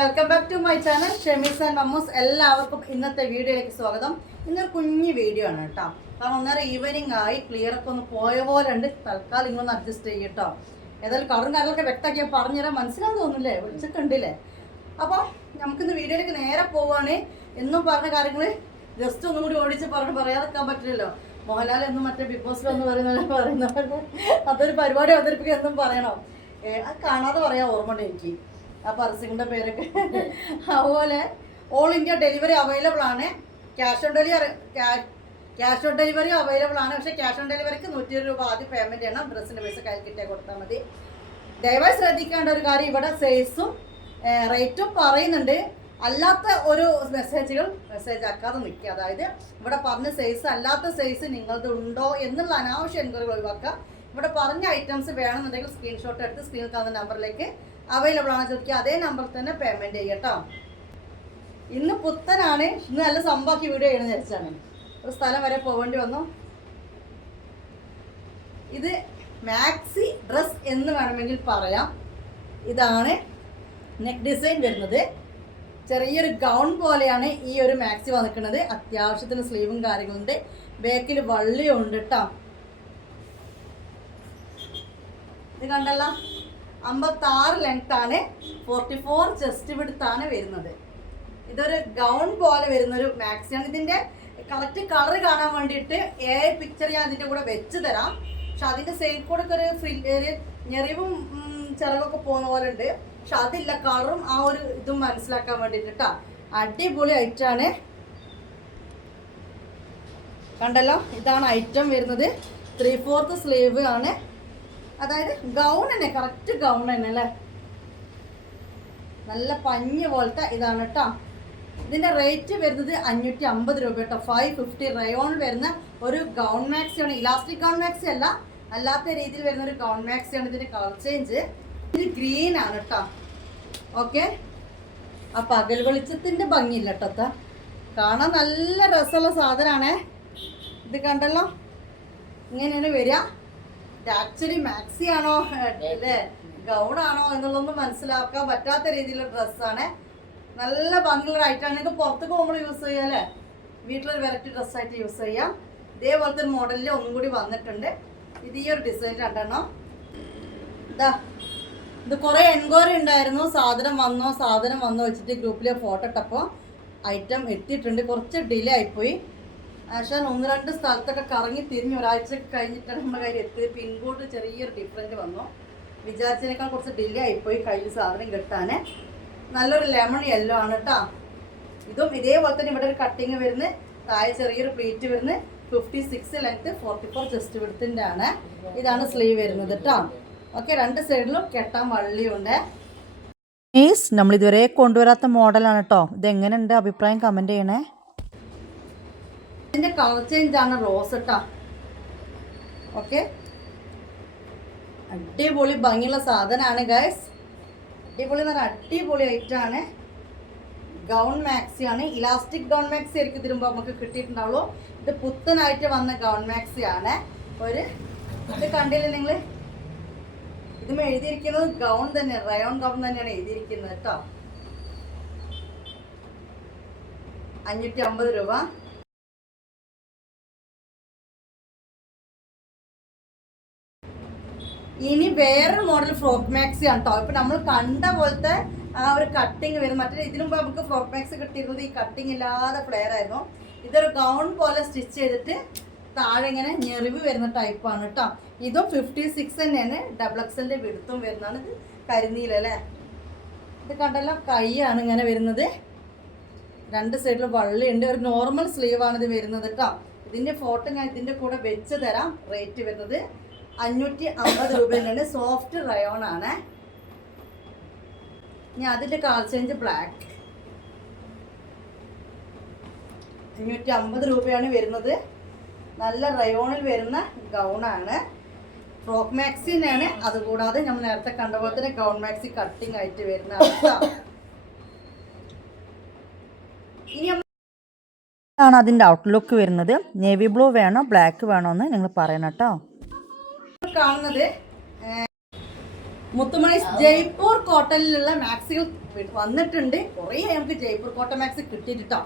Welcome back to my channel Shemees and Mammoos എല്ലാവർക്കും ഇന്നത്തെ വീഡിയോയിലേക്ക് സ്വാഗതം. ഇന്നൊരു കുഞ്ഞു വീഡിയോ ആണ് കേട്ടോ. കാരണം ഒന്നേരം ഈവനിങ് ആയി ക്ലിയർ ഒക്കെ ഒന്ന് പോയ പോലെ ഉണ്ട്. തൽക്കാലം ഇങ്ങനൊന്ന് അഡ്ജസ്റ്റ് ചെയ്യും കേട്ടോ. ഏതായാലും കളറും കാര്യങ്ങളൊക്കെ വ്യക്തമാക്കി പറഞ്ഞുതരാൻ മനസ്സിലാവും തോന്നില്ലേ വിളിച്ചിട്ടുണ്ടല്ലേ? അപ്പോൾ നമുക്കിന്ന് വീഡിയോയിലേക്ക് നേരെ പോവുകയാണ് എന്നും പറഞ്ഞ കാര്യങ്ങൾ ജസ്റ്റ് ഒന്നും കൂടി ഓടിച്ച് പറഞ്ഞ് പറയാതെക്കാൻ പറ്റില്ലല്ലോ. മോഹൻലാൽ എന്നും മറ്റേ ബിഗ് ബോസ് എന്ന് പറയുന്ന പറയുന്നവർ അതൊരു പരിപാടി അവതരിപ്പിക്കുക എന്നും പറയണം. അത് കാണാതെ പറയാൻ ഓർമ്മ ഉണ്ട് എനിക്ക്. ആ പരസ്യങ്ങളുടെ പേരൊക്കെ. അതുപോലെ ഓൾ ഇന്ത്യ ഡെലിവറി അവൈലബിൾ ആണ്. Cash on delivery cash on delivery available ആണ്. പക്ഷെ ക്യാഷ് ഓൺ ഡെലിവറിക്ക് നൂറ്റി ഇരുപത് രൂപ ആദ്യം പേയ്മെന്റ് ചെയ്യണം. ഡ്രസ്സിന്റെ പൈസ കയ്യിൽ കിട്ടിയാൽ കൊടുത്താൽ മതി. ദയവായി ശ്രദ്ധിക്കേണ്ട ഒരു കാര്യം ഇവിടെ സൈസും റേറ്റും പറയുന്നുണ്ട്. അല്ലാത്ത ഒരു മെസ്സേജുകൾ മെസ്സേജ് ആക്കാതെ നിൽക്കുക അതായത് ഇവിടെ പറഞ്ഞ സൈസ് അല്ലാത്ത സൈസ് നിങ്ങളത് ഉണ്ടോ എന്നുള്ള അനാവശ്യ എൻക്വയറികൾ ഒഴിവാക്കുക. ഇവിടെ പറഞ്ഞ ഐറ്റംസ് വേണമെന്നുണ്ടെങ്കിൽ സ്ക്രീൻഷോട്ട് എടുത്ത് സ്ക്രീനിൽ കാണുന്ന നമ്പറിലേക്ക് അവൈലബിൾ ആണ് ചോദിക്കുക അതേ നമ്പറിൽ തന്നെ പേയ്മെന്റ് കേട്ടോ. ഇന്ന് പുത്തനാണ് ഇന്ന് നല്ല സംഭവമാക്കി വീഡിയോ ചെയ്യണമെന്ന് വിചാരിച്ചാണ് ഒരു സ്ഥലം വരെ പോകേണ്ടി വന്നു. ഇത് മാക്സി ഡ്രസ് എന്ന് വേണമെങ്കിൽ പറയാം. ഇതാണ് നെക്ക് ഡിസൈൻ വരുന്നത്. ചെറിയൊരു ഗൗൺ പോലെയാണ് ഈ ഒരു മാക്സി വന്നിരിക്കുന്നത്. അത്യാവശ്യത്തിന് സ്ലീവും കാര്യങ്ങളുണ്ട്. ബാക്കിൽ വള്ളിയുണ്ട് കേട്ടോ. ഇത് കണ്ടല്ല. അമ്പത്താറ് ലെങ്ത് ആണ്. ഫോർട്ടി ഫോർ ചെസ്റ്റ് വിടുത്താണ് വരുന്നത്. ഇതൊരു ഗൗൺ പോലെ വരുന്ന ഒരു മാക്സിയാണ് ഇതിന്റെ കറക്റ്റ് കളർ കാണാൻ വേണ്ടിയിട്ട് ഏ പിക്ചർ ഞാൻ അതിന്റെ കൂടെ വെച്ച് തരാം. പക്ഷെ അതിന്റെ സൈഡ് കൂടെ ഒരു ഞെറിവും ചിറകൊക്കെ പോകുന്ന പോലെ ഉണ്ട്. പക്ഷെ അതില്ല കളറും ആ ഒരു ഇതും മനസ്സിലാക്കാൻ വേണ്ടിയിട്ട് കേട്ടോ അടിപൊളി ഐറ്റാണ് കണ്ടല്ലോ? ഇതാണ് ഐറ്റം വരുന്നത്. ത്രീ ഫോർത്ത് സ്ലീവ് ആണ്. അതായത് ഗൗൺ തന്നെ കറക്റ്റ് ഗൗൺ തന്നെ അല്ലേ? നല്ല പഞ്ഞ് പോലത്തെ ഇതാണ് കേട്ടോ ഇതിന്റെ റേറ്റ് വരുന്നത് അഞ്ഞൂറ്റി അമ്പത് രൂപ കേട്ടോ ഫൈവ് ഫിഫ്റ്റി റയോൺ വരുന്ന ഒരു ഗൗൺ മാക്സി ആണ്. ഇലാസ്റ്റിക് ഗൗൺ മാക്സി അല്ല അല്ലാത്ത രീതിയിൽ വരുന്ന ഒരു ഗൗൺ മാക്സി ആണ് ഇതിന്റെ കളർ ചേഞ്ച് ഇത് ഗ്രീൻ ആണ് കേട്ടോ ഓക്കെ ആ പകൽ വെളിച്ചത്തിന്റെ ഭംഗിയില്ല കേട്ടോ കാണാൻ നല്ല രസമുള്ള സാധനമാണേ ഇത് കണ്ടല്ലോ? ഇങ്ങനെയാണ് വരിക. ആക്ച്വലി മാക്സി ആണോ? അല്ലേ? ഗൗൺ ആണോ എന്നുള്ളതൊന്നും മനസ്സിലാക്കാൻ പറ്റാത്ത രീതിയിലുള്ള ഡ്രസ്സാണ്. നല്ല ഭംഗിയുള്ള ഐറ്റാണ്. ഇത് പുറത്തേക്ക് പോകുമ്പോൾ യൂസ് ചെയ്യാം അല്ലേ? വീട്ടിലൊരു വെറൈറ്റി ഡ്രസ്സായിട്ട് യൂസ് ചെയ്യാം. ഇതേപോലത്തെ ഒരു മോഡലിൽ ഒന്നും കൂടി വന്നിട്ടുണ്ട്. ഇത് ഈ ഒരു ഡിസൈൻ രണ്ടെണ്ണം. ഇതാ. ഇത് കുറേ എൻക്വയറി ഉണ്ടായിരുന്നു. സാധനം വന്നോ സാധനം വന്നോ വെച്ചിട്ട് ഗ്രൂപ്പിലെ ഫോട്ടോ ഇട്ടപ്പോൾ ഐറ്റം എത്തിയിട്ടുണ്ട്. കുറച്ച് ഡിലേ ആയിപ്പോയി. പക്ഷേ ഒന്ന് രണ്ട് സ്ഥലത്തൊക്കെ കറങ്ങി തിരിഞ്ഞ് ഒരാഴ്ച കഴിഞ്ഞിട്ടാണ് നമ്മുടെ കയ്യിൽ എത്തിയത്. പിൻകോഡ് ചെറിയൊരു ഡിഫറന്റ് വന്നു. വിചാരിച്ചതിനേക്കാൾ കുറച്ച് ഡിലേ ആയിപ്പോയി കയ്യിൽ സാധനം കിട്ടാൻ നല്ലൊരു ലെമൺ യെല്ലോ ആണ് കേട്ടോ ഇതും ഇതേപോലെ തന്നെ ഇവിടെ ഒരു കട്ടിങ് വരുന്നത് താഴെ ചെറിയൊരു പ്ലീറ്റ് വരുന്നത് fifty six length forty four just വിടുത്തിന്റെ ആണ്. ഇതാണ് സ്ലീവ് വരുന്നത് കേട്ടോ ഓക്കെ രണ്ട് സൈഡിലും കെട്ടാൻ വള്ളിയുണ്ട്. മീസ് നമ്മൾ ഇതുവരെ കൊണ്ടുവരാത്ത മോഡലാണ് കേട്ടോ ഇതെങ്ങനെയുണ്ട് അഭിപ്രായം കമന്റ് ചെയ്യണേ. ഇതിന്റെ കളർ ചേഞ്ച് ആണ് റോസ് കേട്ടോ ഓക്കെ അടിപൊളി ഭംഗിയുള്ള സാധനമാണ് ഗൈസ് അടിപൊളി എന്ന് പറഞ്ഞാൽ അടിപൊളി ഐറ്റാണ് ഗൗൺ മാക്സി ആണ്. ഇലാസ്റ്റിക് ഗൗൺ മാക്സി ആയിരിക്കും ഇതിരുമ്പോൾ നമുക്ക് കിട്ടിയിട്ടുണ്ടാവുള്ളൂ. ഇത് പുത്തനായിട്ട് വന്ന ഗൗൺ മാക്സി ആണ്. ഒരു ഇത് കണ്ടില്ലേ നിങ്ങൾ ഇതും എഴുതിയിരിക്കുന്നത് ഗൗൺ തന്നെ റയോൺ ഗൗൺ തന്നെയാണ് എഴുതിയിരിക്കുന്നത് കേട്ടോ അഞ്ഞൂറ്റി അമ്പത് രൂപ. ഇനി വേറൊരു മോഡൽ ഫ്രോക്ക് മാക്സി ആണ് കേട്ടോ ഇപ്പൊ നമ്മൾ കണ്ട പോലത്തെ ആ ഒരു കട്ടിങ് വരും മറ്റേ ഇതിനു മുമ്പ് നമുക്ക് ഫ്രോക്ക് മാക്സ് കിട്ടിയിരുന്നത് ഈ കട്ടിങ് ഇല്ലാതെ ഫ്ലെയർ ആയിരുന്നു. ഇതൊരു ഗൗൺ പോലെ സ്റ്റിച്ച് ചെയ്തിട്ട് താഴെ ഇങ്ങനെ ഞെറിവ് വരുന്ന ടൈപ്പാണ് കേട്ടോ ഇതും ഫിഫ്റ്റി സിക്സ് തന്നെയാണ്. ഡബിൾ എക്സലിന്റെ വിടുത്തും വരുന്നതാണ്. ഇത് കരിനീലല്ലേ ഇത് കണ്ടല്ലോ കൈയാണ് ഇങ്ങനെ വരുന്നത്. രണ്ട് സൈഡിൽ വള്ളിയുണ്ട്. ഒരു നോർമൽ സ്ലീവാണ് ഇത് വരുന്നത് കേട്ടോ ഇതിന്റെ ഫോട്ടോ ഞാൻ ഇതിന്റെ കൂടെ വെച്ച് തരാം. റേറ്റ് വരുന്നത് അഞ്ഞൂറ്റി അമ്പത് രൂപയാണ് സോഫ്റ്റ് റയോൺ ആണ്. ഇനി അതിന്റെ കളർ ചേഞ്ച് ബ്ലാക്ക് അഞ്ഞൂറ്റി അമ്പത് രൂപയാണ് വരുന്നത്. നല്ല റയോണിൽ വരുന്ന ഗൗൺ ആണ്. ഫ്രോക്ക് മാക്സിനാണ് അതുകൂടാതെ നമ്മൾ നേരത്തെ കണ്ട പോലെ തന്നെ ഗൗൺ മാക്സി കട്ടിങ് ആയിട്ട് വരുന്ന ഇനി ആണ് അതിന്റെ ഔട്ട്ലുക്ക് വരുന്നത്. നേവി ബ്ലൂ വേണോ ബ്ലാക്ക് വേണോ എന്ന് നിങ്ങൾ പറയണം കേട്ടോ. കാണുന്നത് മുത്തുമണി ജയ്പൂർ കോട്ടണിലുള്ള മാക്സികൾ വന്നിട്ടുണ്ട്. കുറേ നമുക്ക് ജയ്പൂർ കോട്ടൺ മാക്സി കിട്ടിയിട്ടോ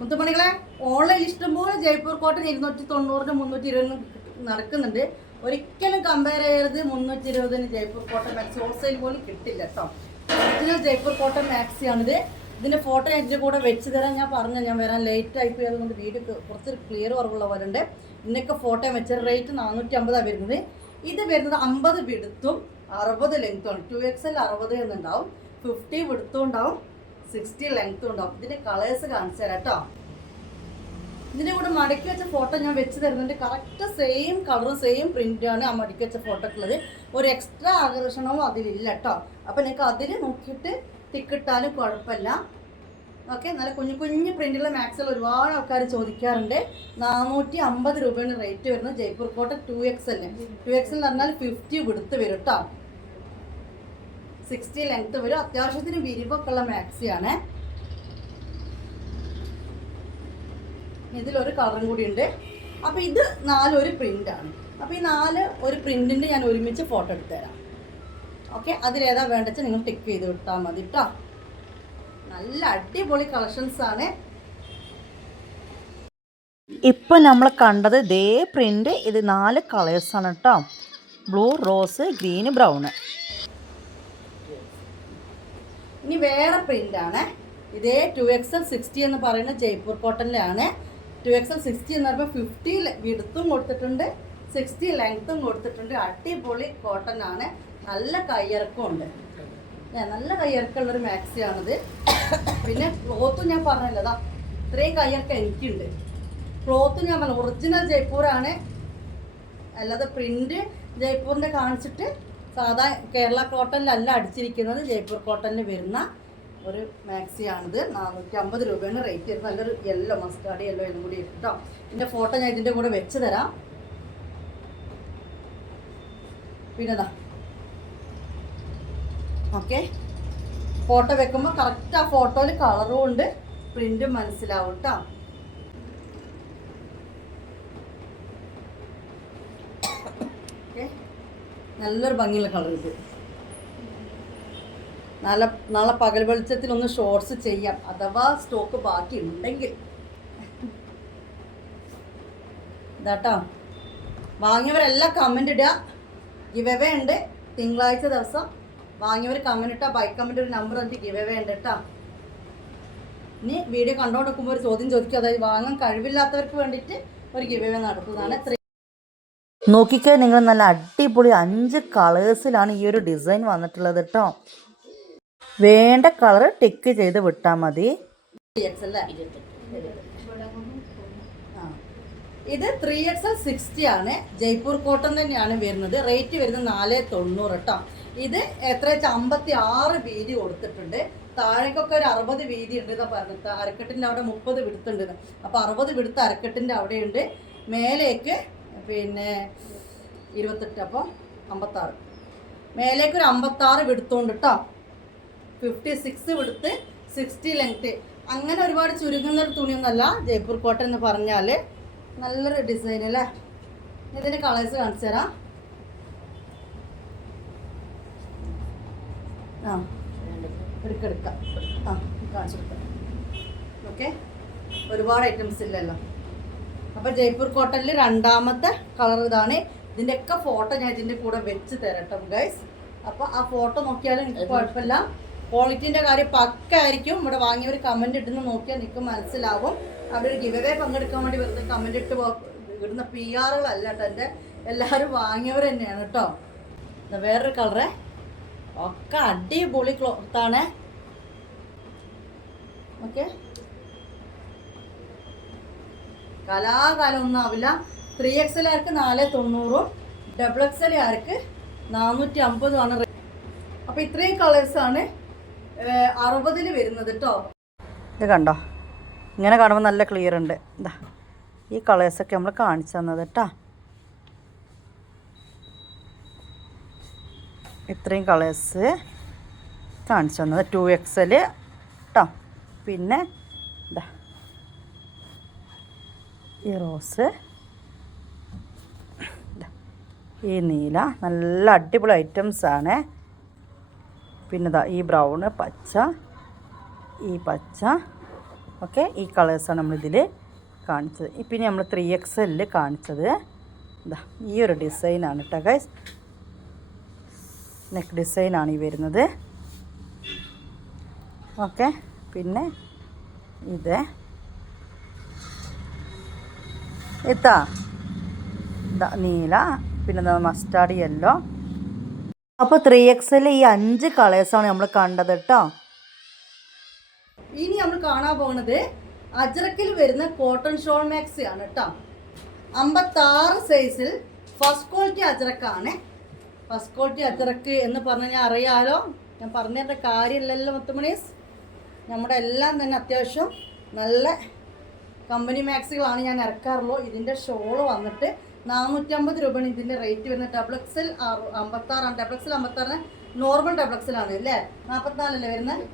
മുത്തുമണികളെ ഓൺലൈനിൽ ഇഷ്ടംപോലെ ജയ്പൂർ കോട്ടൺ ഇരുന്നൂറ്റി തൊണ്ണൂറിന് മുന്നൂറ്റി ഇരുപതിന് നടക്കുന്നുണ്ട്. ഒരിക്കലും കമ്പയർ ചെയ്യരുത് മുന്നൂറ്റി ഇരുപതിന് ജയ്പൂർ കോട്ടൺ മാക്സി ഹോൾസെയിൽ പോലും കിട്ടില്ല കേട്ടോ ഒറിജിനൽ ജയ്പൂർ കോട്ടൺ മാക്സി ആണിത് ഇതിന്റെ ഫോട്ടോ എന്റെ കൂടെ വെച്ച് തരാൻ ഞാൻ പറഞ്ഞു ഞാൻ വരാൻ ലേറ്റ് ആയി പോയി അതുകൊണ്ട് വീഡിയോ കുറച്ച് ക്ലിയർ കുറവുള്ള ഇതിനൊക്കെ ഫോട്ടോ വെച്ച റേറ്റ് നാനൂറ്റി അമ്പതാണ് വരുന്നത്. ഇത് വരുന്നത് അമ്പത് വിടുത്തും അറുപത് ലെങ്ത്തും ടു എക്സ് എൽ അറുപത് എന്നുണ്ടാവും. ഫിഫ്റ്റി വിടുത്തും ഉണ്ടാവും. സിക്സ്റ്റി ലെങ്ത്തും ഉണ്ടാവും. ഇതിന്റെ കളേഴ്സ് കാണിച്ചു തരാം കേട്ടോ ഇതിന്റെ കൂടെ മടക്കി വെച്ച ഫോട്ടോ ഞാൻ വെച്ച് തരുന്നുണ്ട്. കറക്റ്റ് സെയിം കളറും സെയിം പ്രിന്റാണ് ആ മടക്കി വെച്ച ഫോട്ടോക്കുള്ളത് ഒരു എക്സ്ട്രാ ആകർഷണവും അതിലില്ല കേട്ടോ അപ്പം നിങ്ങൾക്ക് അതിൽ നോക്കിയിട്ട് ടിക്കിട്ടാലും കുഴപ്പമില്ല. ഓക്കെ നല്ല കുഞ്ഞു കുഞ്ഞു പ്രിന്റുള്ള മാക്സിൽ ഒരുപാട് ആൾക്കാർ ചോദിക്കാറുണ്ട്. നാനൂറ്റി അമ്പത് രൂപയാണ് റേറ്റ് വരുന്നത് Jaipur cotton two X L two X എന്ന് പറഞ്ഞാൽ ഫിഫ്റ്റി വിടുത്ത് വരും കേട്ടോ സിക്സ്റ്റി ലെങ്ത് വരും. അത്യാവശ്യത്തിന് വിരിവൊക്കെ ഉള്ള മാക്സിയാണ് ഇതിലൊരു കളറും കൂടി ഉണ്ട്. അപ്പോൾ ഇത് നാല് ഒരു പ്രിന്റാണ് അപ്പോൾ ഈ നാല് ഒരു പ്രിന്റിന്റെ ഞാൻ ഒരുമിച്ച് ഫോട്ടോ എടുത്തുതരാം ഓക്കെ അതിലേതാ വേണ്ടത് നിങ്ങൾ ടിക്ക് ചെയ്ത് വിട്ടാൽ മതി കേട്ടോ നല്ല അടിപൊളി കളക്ഷൻസ് ആണ്. ഇപ്പം നമ്മൾ കണ്ടത് ഇതേ പ്രിന്റ് ഇത് നാല് കളേഴ്സാണ് കേട്ടോ ബ്ലൂ റോസ് ഗ്രീന് ബ്രൗണ് ഇനി വേറെ പ്രിന്റ് ആണ്. ഇതേ ടു എക്സ് എൽ സിക്സ്റ്റി എന്ന് പറയുന്ന ജയ്പൂർ കോട്ടനിലാണ് ടു എക്സ് എൽ സിക്സ്റ്റി എന്ന് പറയുമ്പോൾ ഫിഫ്റ്റി വിടുത്തും കൊടുത്തിട്ടുണ്ട്. സിക്സ്റ്റി ലെങ്ത്തും കൊടുത്തിട്ടുണ്ട്. അടിപൊളി കോട്ടൺ ആണ്. നല്ല കയ്യിറക്കും ഉണ്ട്. നല്ല കയ്യിറക്കുള്ളൊരു മാക്സിയാണിത്. പിന്നെ ക്ലോത്തും ഞാൻ പറഞ്ഞല്ലോ അതാ ഇത്രയും കയ്യിറക്കം എനിക്കുണ്ട്. ക്ലോത്ത് ഞാൻ പറഞ്ഞു ഒറിജിനൽ ജയ്പൂരാണ്. അല്ലാതെ പ്രിന്റ് ജയ്പൂരിന്റെ കാണിച്ചിട്ട് സാധാ കേരള കോട്ടണിലല്ല അടിച്ചിരിക്കുന്നത്. ജയ്പൂർ കോട്ടണിൽ വരുന്ന ഒരു മാക്സിയാണിത്. നാനൂറ്റി അമ്പത് രൂപയാണ് റേറ്റ് വരുന്നത് നല്ലൊരു യെല്ലോ മസ്കാർഡ് യെല്ലോ എല്ലാം കൂടി കേട്ടോ ഇതിന്റെ ഫോട്ടോ ഞാൻ ഇതിന്റെ കൂടെ വെച്ച് തരാം. പിന്നെതാ ഓക്കെ ഫോട്ടോ വെക്കുമ്പോൾ കറക്റ്റ് ആ ഫോട്ടോയിൽ കളറും ഉണ്ട്. പ്രിന്റും മനസ്സിലാവും കേട്ടോ നല്ലൊരു ഭംഗിയുള്ള കളർ ഇത്. നാളെ നാളെ പകൽ വെളിച്ചത്തിൽ ഒന്ന് ഷോർട്സ് ചെയ്യാം. അഥവാ സ്റ്റോക്ക് ബാക്കി ഉണ്ടെങ്കിൽ. ഇതാട്ടോ. വാങ്ങിയവരെല്ലാം കമന്റ് ഇടുക. ഗിവവേ ഉണ്ട്. തിങ്കളാഴ്ച ദിവസം വാങ്ങിയവർ കമന്റ് ഇട്ടാൽ ബൈക്ക് കമന്റ് ഒരു നമ്പർ എനിക്ക് ഗിവ് വേണ്ട കേട്ടോ ഇനി വീഡിയോ കണ്ടുകൊണ്ടിരിക്കുമ്പോൾ ഒരു ചോദ്യം ചോദിക്കുക അതായത് വാങ്ങാൻ കഴിവില്ലാത്തവർക്ക് വേണ്ടിയിട്ട് ഒരു ഗിവവേ നടത്തുന്നതാണ്. ത്രീ നോക്കിക്കേ നിങ്ങൾ നല്ല അടിപൊളി അഞ്ച് കളേഴ്സിലാണ് ഈ ഒരു ഡിസൈൻ വന്നിട്ടുള്ളത് കേട്ടോ വേണ്ട കളർ ടിക്ക് ചെയ്ത് വിട്ടാൽ മതി. ഇത് ത്രീ എക്സ് എൽ സിക്സ്റ്റി ആണ്. ജയ്പൂർ കോട്ടൺ തന്നെയാണ് വരുന്നത്. റേറ്റ് വരുന്നത് നാല് തൊണ്ണൂറ് കേട്ടോ ഇത് എത്ര വെച്ചാൽ അമ്പത്തി ആറ് വീതി കൊടുത്തിട്ടുണ്ട്. താഴേക്കൊക്കെ ഒരു അറുപത് വീതി ഉണ്ട് എന്നാ പറഞ്ഞത്. അരക്കെട്ടിന്റെ അവിടെ മുപ്പത് വിടുത്തുണ്ട്. അപ്പോൾ അറുപത് വിടുത്ത് അരക്കെട്ടിന്റെ അവിടെയുണ്ട്. മേലേക്ക് പിന്നെ ഇരുപത്തെട്ട് അപ്പോൾ അമ്പത്താറ്. മേലേക്ക് ഒരു അമ്പത്താറ് വിടുത്തോണ്ട് കേട്ടോ ഫിഫ്റ്റി സിക്സ് വിടുത്ത് സിക്സ്റ്റി ലെങ്ത്ത് അങ്ങനെ ഒരുപാട് ചുരുങ്ങുന്ന ഒരു തുണിയൊന്നുമല്ല ജയ്പൂർ കോട്ടൺ എന്ന് പറഞ്ഞാൽ നല്ലൊരു ഡിസൈൻ അല്ലേ? ഇതിന്റെ കളേഴ്സ് കാണിച്ചു തരാം. ആ. എടുക്കെടുക്കാം ആ. കാണിച്ചു കൊടുക്കാം. ഓക്കെ? ഒരുപാട് ഐറ്റംസ് ഇല്ലല്ലോ. അപ്പോൾ ജയ്പൂർ കോട്ടണിൽ രണ്ടാമത്തെ കളർ ഇതാണ്. ഇതിന്റെയൊക്കെ ഫോട്ടോ ഞാൻ ഇതിന്റെ കൂടെ വെച്ച് തരട്ടോ ഗൈസ് അപ്പോൾ ആ ഫോട്ടോ നോക്കിയാലും കുഴപ്പമില്ല. ക്വാളിറ്റീന്റെ കാര്യം പക്ക ആയിരിക്കും. ഇവിടെ വാങ്ങിയവർ കമന്റ് ഇടുന്ന നോക്കിയാൽ നിങ്ങൾക്ക് മനസ്സിലാവും. അവരൊരു ഗിവ് അവേ പങ്കെടുക്കാൻ വേണ്ടി വെറുതെ കമന്റ് ഇട്ട് ഇടുന്ന പി ആറുകളല്ല കേട്ടോ എന്റെ എല്ലാവരും വാങ്ങിയവർ തന്നെയാണ് കേട്ടോ. വേറൊരു കളറേ ഒക്കെ അടിപൊളി ക്ലോത്താണ് ഓക്കെ. കലാകാലം ഒന്നും ആവില്ല. ത്രീ എക്സ് എൽ ആർക്ക് നാല് തൊണ്ണൂറും ഡബിൾ എക്സ് എൽ ആർക്ക് നാനൂറ്റി അമ്പതുമാണ് അപ്പോൾ ഇത്രയും കളേഴ്സാണ് അറുപതിൽ വരുന്നത് കേട്ടോ ഇത് കണ്ടോ? ഇങ്ങനെ കാണുമ്പോൾ നല്ല ക്ലിയർ ഉണ്ട്. ഇതാ ഈ കളേഴ്സൊക്കെ നമ്മൾ കാണിച്ചു തന്നത് കേട്ടോ ഇത്രയും കളേഴ്സ് കാണിച്ചു തന്നത്. ടു എക്സൽ കേട്ടോ പിന്നെ ഇതാ ഈ റോസ്. ഈ നീല. നല്ല അടിപൊളി ഐറ്റംസ് ആണ്. പിന്നെ ഇതാ ഈ ബ്രൗണ് പച്ച ഈ പച്ച. ഓക്കെ ഈ കളേഴ്സാണ് നമ്മളിതിൽ കാണിച്ചത്. പിന്നെ നമ്മൾ ത്രീ എക്സ് എല്ലിൽ കാണിച്ചത്. ഇതാ ഈ ഒരു ഡിസൈനാണ് കേട്ടോ ഗൈസ് നെക്ക് ഡിസൈനാണ് ഈ വരുന്നത്. ഓക്കെ പിന്നെ ഇത്. എത്താ നീല പിന്നെ മസ്റ്റാർഡ് യെല്ലോ അപ്പോൾ ത്രീ എക്സിൽ ഈ അഞ്ച് കളേഴ്സാണ് നമ്മൾ കണ്ടത് കേട്ടോ. ഇനി നമ്മൾ കാണാൻ പോകുന്നത് അജ്രക്കിൽ വരുന്ന കോട്ടൺ ഷോൾ മാക്സി ആണ് കേട്ടോ. അമ്പത്താറ് സൈസിൽ ഫസ്റ്റ് ക്വാളിറ്റി അജ്രക്കാണ്. ഫസ്റ്റ് അജ്രക്ക് എന്ന് പറഞ്ഞു ഞാൻ അറിയാലോ. ഞാൻ പറഞ്ഞതിന്റെ കാര്യമില്ലല്ലോ മുത്തുമണീസ്. നമ്മുടെ എല്ലാം തന്നെ അത്യാവശ്യം നല്ല കമ്പനി മാക്സികളാണ് ഞാൻ ഇറക്കാറുള്ളൂ. ഇതിന്റെ ഷോൾ വന്നിട്ട് നാനൂറ്റമ്പത് രൂപയാണ് ഇതിന്റെ റേറ്റ് വരുന്നത്. ഡബ്ലക്സിൽ അമ്പത്താറാണ്. ഡബ്ലക്സിൽ അമ്പത്താറിന് നോർമൽ ഡബ്ലക്സിലാണ് അല്ലേ? നാൽപ്പത്തിനാലല്ലേ വരുന്നത്?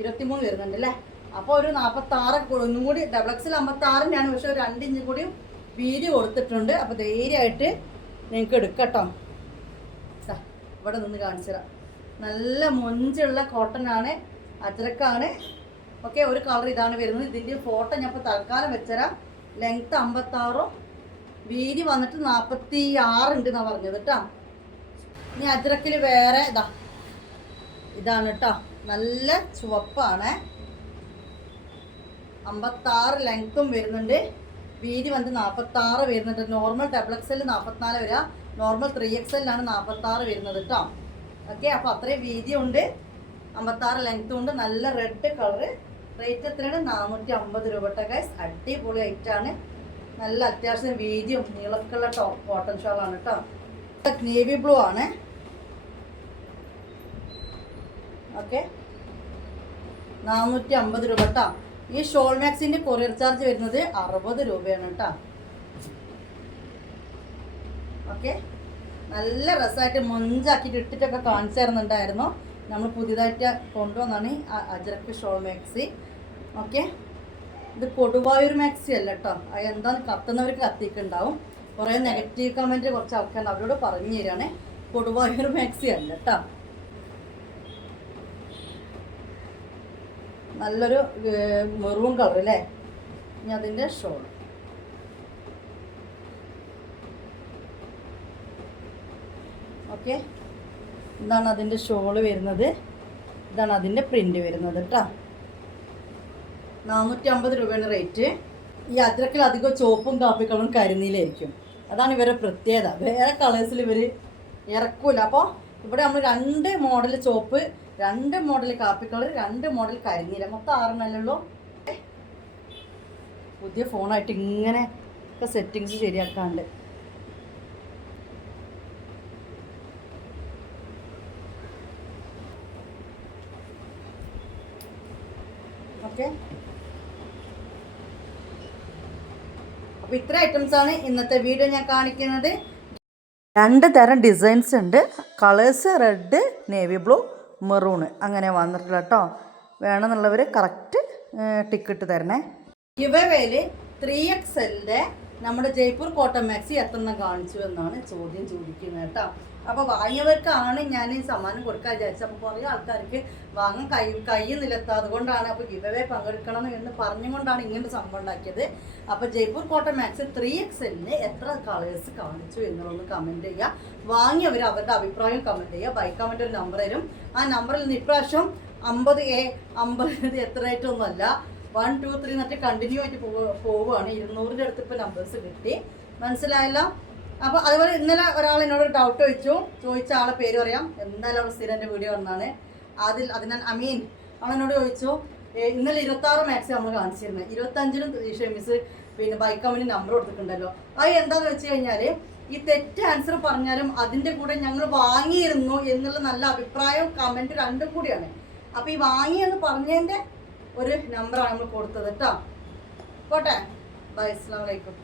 ഇരുപത്തിമൂന്ന് വരുന്നുണ്ട് അല്ലേ? അപ്പോൾ ഒരു നാൽപ്പത്താറ് ഒന്നും കൂടി ഡബ്ലക്സിൽ അമ്പത്താറിനാണ് പക്ഷേ ഒരു രണ്ട് ഇഞ്ച് കൂടി വീതി കൊടുത്തിട്ടുണ്ട്. അപ്പോൾ ധൈര്യമായിട്ട് നിങ്ങൾക്ക് എടുക്കട്ടോ ഇവിടെ നിന്ന് കാണിച്ചു തരാം. നല്ല മൊഞ്ചുള്ള കോട്ടൺ ആണ് അതിരക്കാണ് ഓക്കെ ഒരു കളർ ഇതാണ് വരുന്നത്. ഇതിന്റെ ഫോട്ടോ ഞാൻ ഇപ്പോൾ തൽക്കാലം വെച്ചുതരാം. ലെങ്ത്ത് അമ്പത്താറും വീതി വന്നിട്ട് നാൽപ്പത്തി ആറുണ്ട് എന്നാണ് പറഞ്ഞത് കേട്ടോ. ഇനി അതിരക്കിൽ വേറെ ഇതാ ഇതാണ് കേട്ടോ. നല്ല ചുവപ്പാണ്. അമ്പത്താറ് ലെങ്ത്തും വരുന്നുണ്ട്. വീതി വന്ന് നാൽപ്പത്താറ് വരുന്നുണ്ട്. നോർമൽ ഡബിൾ നാൽപ്പത്തിനാല് വരിക നോർമൽ ത്രീ എക്സ് എല്ലാണ് നാൽപ്പത്താറ് വരുന്നത് കേട്ടോ ഓക്കെ അപ്പോൾ അത്രയും വീതിയുണ്ട്. അമ്പത്താറ് ലെങ്ത്തും ഉണ്ട്. നല്ല റെഡ് കളറ് റേറ്റ് എത്രയാണ്? നാനൂറ്റി അമ്പത് രൂപ ഗൈസ് അടിപൊളി ഐറ്റാണ് നല്ല അത്യാവശ്യം വീതിയും നീളക്കുള്ള ടോപ്പ് കോട്ടൺ ഷോളാണ് കേട്ടോ നേവി ബ്ലൂ ആണ്. ഓക്കെ നാനൂറ്റി അമ്പത് രൂപ കേട്ടോ ഈ ഷോൾ മാക്സിന്റെ കൊറിയർ ചാർജ് വരുന്നത് അറുപത് രൂപയാണ് കേട്ടോ ഓക്കെ? നല്ല രസമായിട്ട് മൊഞ്ചാക്കിയിട്ട് ഇട്ടിട്ടൊക്കെ കാണിച്ചു തരുന്നുണ്ടായിരുന്നു നമ്മൾ പുതിയതായിട്ട് കൊണ്ടുവന്നാണ് അജ്രക്ക് ഷോൾ മാക്സി. ഓക്കെ? ഇത് കൊടുവായൂർ മാക്സി അല്ല കേട്ടോ അത് എന്താന്ന് കത്തുന്നവർക്ക് കത്തിക്കുണ്ടാവും കുറേ നെഗറ്റീവ് കമന്റ് കുറച്ച് ആൾക്കാർ അവരോട് പറഞ്ഞു തരികയാണേ കൊടുവായൂർ മാക്സി അല്ല കേട്ടോ നല്ലൊരു മെറൂൺ കളർ അല്ലേ? ഇനി അതിന്റെ ഷോൾ. ഓക്കെ ഇതാണ് അതിന്റെ ഷോൾ വരുന്നത്. ഇതാണ് അതിന്റെ പ്രിന്റ് വരുന്നത് കേട്ടോ നാനൂറ്റി അമ്പത് രൂപയാണ് റേറ്റ് ഈ അദ്രക്കിൽ അധികം ചുവപ്പും കാപ്പിക്കളും കരുന്നിലായിരിക്കും. അതാണ് ഇവരുടെ പ്രത്യേകത. വേറെ കളേഴ്സിൽ ഇവർ ഇറക്കൂല. അപ്പോൾ ഇവിടെ നമ്മൾ രണ്ട് മോഡൽ ചുവപ്പ് രണ്ട് മോഡൽ കാപ്പി കളർ രണ്ട് മോഡൽ കരിനീല. മൊത്തം ആറെണ്ണല്ലോ പുതിയ ഫോണായിട്ട് ഇങ്ങനെ ഒക്കെ സെറ്റിങ്സ് ശരിയാക്കാണ്ട്. ഓക്കെ. അപ്പോൾ ഇത്ര ഐറ്റംസ് ആണ് ഇന്നത്തെ വീഡിയോ ഞാൻ കാണിക്കുന്നത്. രണ്ട് തരം ഡിസൈൻസ് ഉണ്ട്. Colours red navy blue maroon അങ്ങനെ വന്നിട്ടുള്ള കേട്ടോ വേണമെന്നുള്ളവർ കറക്റ്റ് ടിക്കറ്റ് തരണേ. യുവവേൽ ത്രീ എക്സ് എല്ലിന്റെ നമ്മുടെ ജയ്പൂർ കോട്ടൺ മാക്സി എത്രണ്ണം കാണിച്ചു എന്നാണ് ചോദ്യം ചോദിക്കുന്നത് കേട്ടോ അപ്പോൾ വാങ്ങിയവർക്കാണ് ഞാൻ ഈ സമ്മാനം കൊടുക്കാൻ വിചാരിച്ചത്. അപ്പോൾ കുറേ ആൾക്കാർക്ക് വാങ്ങാൻ കൈ കൈ നിലത്ത് അതുകൊണ്ടാണ് അപ്പോൾ ഗിവവേ പങ്കെടുക്കണം എന്ന് പറഞ്ഞുകൊണ്ടാണ് ഇങ്ങനെ സംഭവം ഉണ്ടാക്കിയത്. അപ്പോൾ ജയ്പൂർ കോട്ട മാക്സ് ത്രീ എക്സലിന് എത്ര കളേഴ്സ് കാണിച്ചു എന്നുള്ളത് കമന്റ് ചെയ്യുക വാങ്ങിയവർ അവരുടെ അഭിപ്രായം കമന്റ് ചെയ്യുക ബൈ കമന്റ് ഒരു നമ്പർ തരും. ആ നമ്പറിൽ നിന്ന് ഇപ്രാവശ്യം അമ്പത് എ അമ്പത് എത്ര ആയിട്ടൊന്നുമല്ല വൺ ടു ത്രീ എന്നിട്ട് കണ്ടിന്യൂ ആയിട്ട് പോവുകയാണ്. ഇരുന്നൂറിന്റെ അടുത്ത് ഇപ്പോൾ നമ്പേഴ്സ് കിട്ടി. മനസ്സിലായല്ലോ? അപ്പോൾ അതുപോലെ ഇന്നലെ ഒരാൾ എന്നോട് ഡൗട്ട് വെച്ചു ചോദിച്ച. ആളെ പേര് പറയാം. ഇന്നലെ അവൾ സ്ഥിരം വീഡിയോ വന്നാണ് അതിൽ അതിനാൽ അമീൻ അവൾ എന്നോട് ചോദിച്ചു "ഏ, ഇന്നലെ ഇരുപത്താറ് മാക്സ് നമ്മൾ കാണിച്ചിരുന്നത് ഇരുപത്തഞ്ചിനും ഷെമിസ് പിന്നെ ബൈക്ക് നമ്പർ കൊടുത്തിട്ടുണ്ടല്ലോ. അത് എന്താണെന്ന് വെച്ച് കഴിഞ്ഞാൽ ഈ തെറ്റ് ആൻസർ പറഞ്ഞാലും അതിന്റെ കൂടെ ഞങ്ങൾ വാങ്ങിയിരുന്നു എന്നുള്ള നല്ല അഭിപ്രായവും കമന്റ് രണ്ടും കൂടിയാണ്. അപ്പോൾ ഈ വാങ്ങി എന്ന് പറഞ്ഞതിന്റെ ഒരു നമ്പറാണ് നമ്മൾ കൊടുത്തത് കേട്ടോ പോട്ടെ. ബൈ. അസ്സാം വലൈക്കും